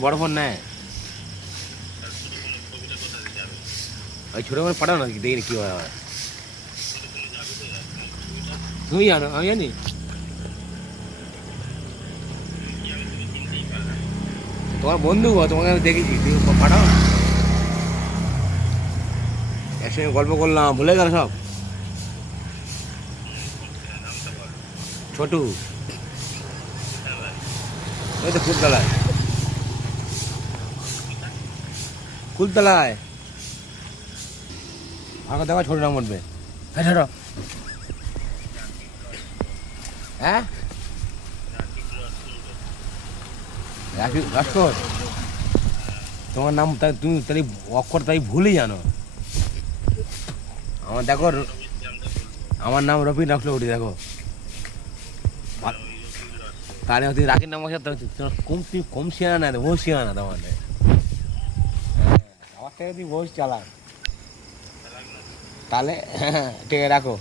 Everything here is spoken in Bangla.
বড় ফোন নেয় ওই ছোটো ফোন পাঠাও না দেখিনি কী হয় আমার তুমি জানো আমি জানি তোমার বন্ধু তোমাকে আমি দেখেছি তুমি পাঠাও না একসঙ্গে গল্প করলাম ভুলে গেল সব ছোটু ওই তো ফুলতলায় ফুলতলায় আমাকে দেখা ছোটো নাম উঠবে হ্যাঁ ছোটো হ্যাঁ রাজকোট তোমার নাম তাই তুমি তাই অক্ষর তাই ভুলেই জানো আমার দেখো আমার নাম রবি রাখলো উঠি দেখো তাহলে তুই রাখির নাম কম তুমি কম শিয়ানা না বহু শিয়ানা তোমার আমার থেকে তুই বহু চালাক তাহলে হ্যাঁ ঠিক আছে রাখো